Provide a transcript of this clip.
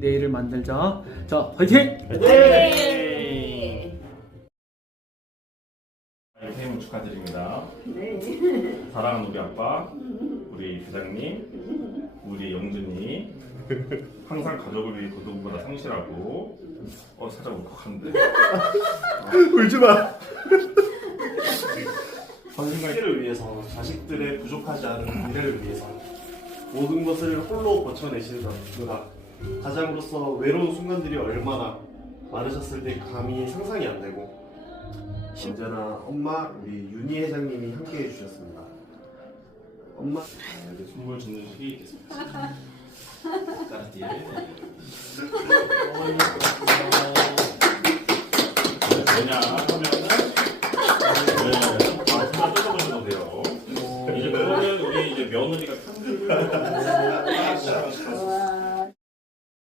내일을 만들자. 자, 화이팅! 네. 생일 축하드립니다. 네. 사랑하는 우리 아빠, 우리 부장님, 우리 영준이 항상 가족을 위해 누구보다 성실하고 어 살짝 울컥한데 울지 마. 자식들을 위해서 자식들의 부족하지 않은 미래를 위해서 모든 것을 홀로 버텨내시느라 가장으로서 외로운 순간들이 얼마나 많으셨을 때 감히 상상이 안 되고 언제나 엄마 우리 윤희 회장님이 함께 해주셨습니다. 엄마 이제 선물 주는 시기 있겠습니다. 까르띠에 왜냐 하면은 네, 아, 정말 뜯어보셔도 돼요. 이제 그러면 우리 이제 며느리가 편집을